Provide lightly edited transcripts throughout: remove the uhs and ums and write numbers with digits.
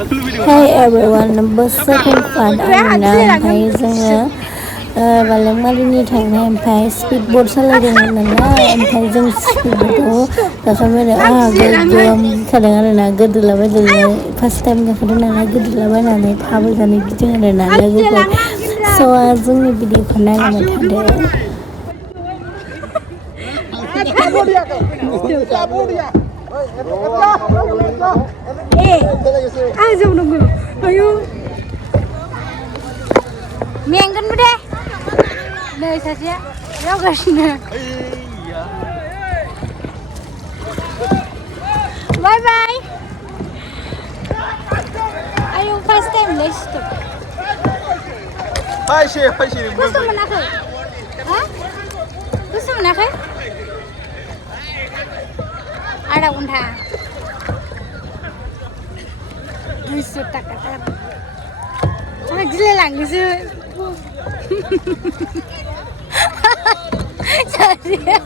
Hi everyone, number second part आरोना ओमफ्राय जोङो बालेंमारिनि थांनाय ओमफ्राय स्पिडबट सालायदोंमोन नालाय ओमफ्राय जों स्पिडबटआव गाखोबाय आरो गोगोम थादों आरोना गोदोलाबायदोलाय फार्स्ट टाइम गाखोदों नालाय गोदोलाबायनानै थाबायनानै गिदों आरोना लोगोफोर स'आ जोंनि भिडिअखौ नायलांबाय थादो आं जौ नंगौ आयु मेंगोनबो दे नै सासेया जावगासिनो बाय बाय आयु फार्स्ट टाइम ले स्टप फायसे गुसु मोनाखै हा गुसु मोनाखै आधा घन्टा 200 टाका आं गिलायलाङोसो सासेया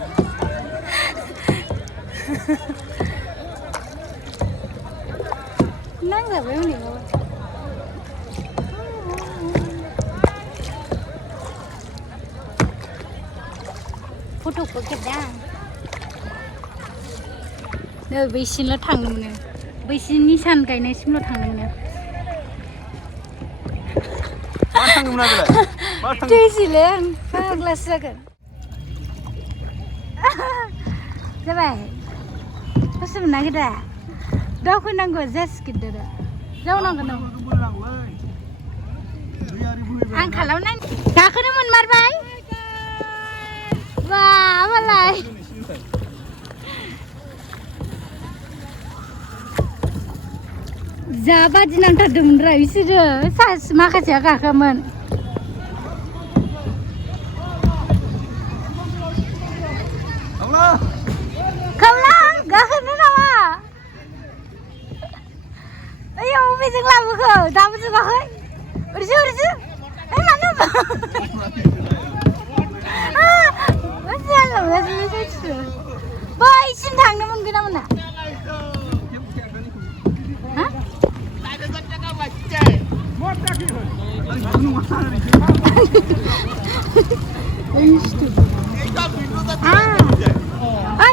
नांजाबाय हनैखौ फट'खौ खेबदां नै बैसिमल' थांनो मोनो बैसिनि सान गायनायसिमल' थांनो मोनो थैसिलै आं फाग्लासो जागोन जाबाय खस्थ' मोनाखै दा दावखोनांगौ जासिगोन दा जावनांगोन आं खालामनाय गाखोनो मोनमारबाय बा मालाय जा बादि नांथारदोंमोनरा बिसोरो माखासेया गाखोमोन खावलां गाखोनो नामा ओइयाव बबेजों लाबोखो दाबो जोबाखै ओरैसो मानो बैसिम थांनो मोनगोन ना मोना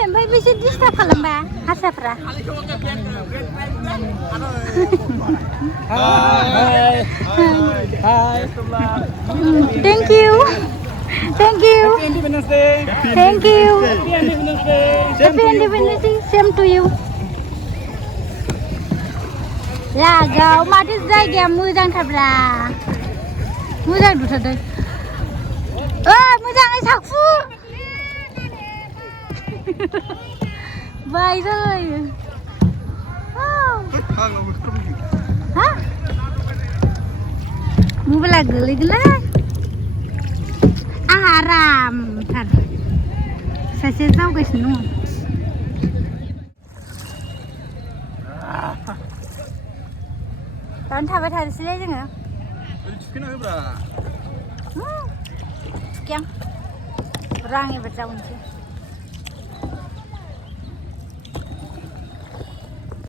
ओमफ्राय बिसोर डिस्टार्ब खालामबा हारसाफ्रा thank you Happy Independence Day. Thank you. Happy Independence Day. Happy Independence Day. Same to you. Lagaw माथो जायगाया मोजांथारब्रा मोजां नुथारदों मोजाङै साखु बायदै हा मबाइला गोलैगोनलै आंहा आरामथार सासे जावगासिनो दङ दानो थाबाय थानोसैलै जोङो थुखैना होब्रा थुखैयां रां एबार जावनोसै